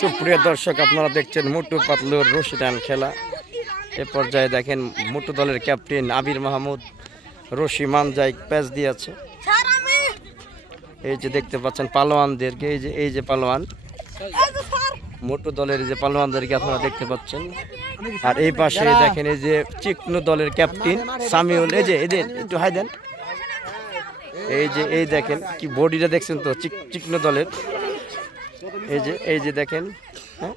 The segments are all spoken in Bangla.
সুপ্রিয় দর্শক, আপনারা দেখছেন মোটু পাতলুর রশি টান খেলা। এ পর্যায়ে দেখেন মোটু দলের ক্যাপ্টেন আবির মাহমুদ রশি মানজায় প্যাচ দিয়েছে। এই যে দেখতে পাচ্ছেন পালোয়ানদেরকে, এই যে পালোয়ান মোটু দলের যে পালোয়ানদেরকে আপনারা দেখতে পাচ্ছেন। আর এই পাশে দেখেন এই যে চিকনু দলের ক্যাপ্টেন সামিউল, এই যে এদের একটু হাই দেন। এই দেখেন কি বডিটা দেখছেন তো চিকনু দলের, এই যে দেখেন। হ্যাঁ,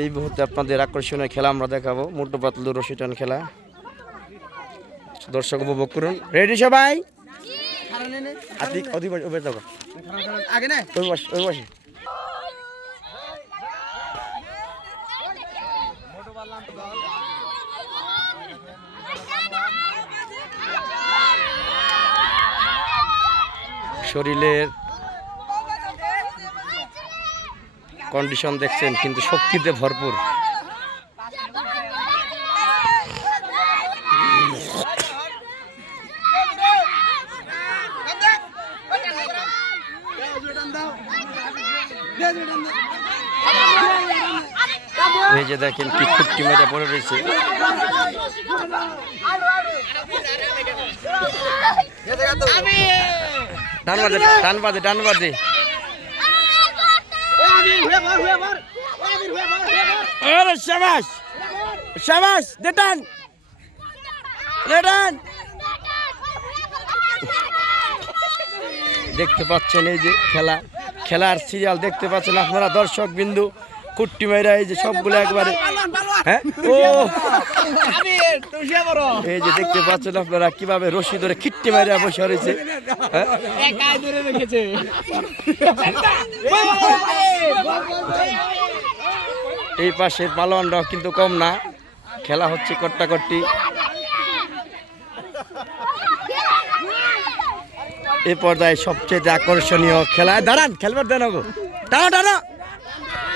এই মুহূর্তে আপনাদের আকর্ষণীয় খেলা আমরা দেখাবো, মোটু পাতলু রশি টান খেলা। দর্শক উপভোগ করুন। রেডি সবাই? শরীরের কন্ডিশন দেখছেন, কিন্তু শক্তিতে ভরপুর। এই যে দেখেন কি খুঁটি মেয়েটা পড়ে রয়েছে। ডান বাদে শাবাশ শাবাশ, দেটান দেখতে পাচ্ছেন এই যে খেলার সিরিয়াল দেখতে পাচ্ছেন আপনারা দর্শক বিন্দু। কুট্টি মাইরা এই যে সবগুলো একবারে, হ্যাঁ ও এই যে দেখতে পাচ্ছেন আপনারা কিভাবে রশি ধরে খিট্টি মাইরা বসে রয়েছে। এই পাশের পালোয়ানরাও কিন্তু কম না, খেলা হচ্ছে কট্টাকট্টি। এই পর্যায়ে সবচেয়ে আকর্ষণীয় খেলা, দাঁড়ান খেলবার দেন গো, টানো